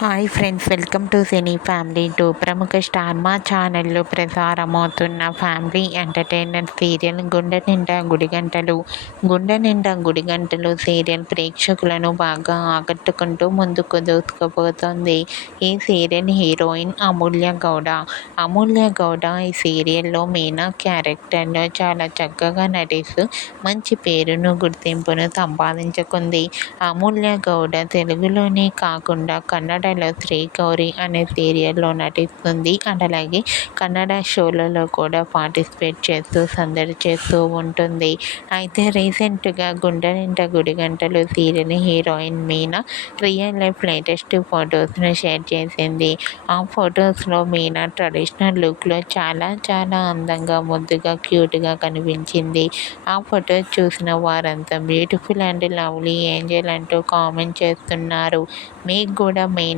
Hi friends welcome to cine family two. ప్రముఖ star Maa ఛానల్లో ప్రసారమవుతున్న family entertainer serial గుండె నిండా గుడిగంటలు గుండె నిండా గుడిగంటలు సీరియల్ ప్రేక్షకులను బాగా ఆకట్టుకుంటూ ముందుకు దూసుకుపోతుంది. ఈ సీరియల్ హీరోయిన్ అమూల్య గౌడ. అమూల్య గౌడ ఈ సీరియల్లో మీనా క్యారెక్టర్లో చాలా చక్కగా నటిస్తూ మంచి పేరును గుర్తింపును సంపాదించుకుంది. అమూల్య గౌడ తెలుగులోనే కాకుండా కన్నడ కన్నడలో శ్రీ గౌరీ అనే సీరియల్లో నటిస్తుంది. అండ్ అలాగే కన్నడ షోలలో కూడా పార్టిసిపేట్ చేస్తూ సందడి చేస్తూ ఉంటుంది. అయితే రీసెంట్గా Gunde Gudi Gantalu serial heroine Meena real life latest ఫొటోస్ను share చేసింది. ఆ ఫొటోస్లో మీనా ట్రెడిషనల్ లుక్లో చాలా చాలా అందంగా ముద్దుగా క్యూట్గా కనిపించింది. ఆ ఫొటో చూసిన వారంతా బ్యూటిఫుల్ అండ్ లవ్లీ ఏంజల్ అంటూ కామెంట్ చేస్తున్నారు. మీకు కూడా మెయిన్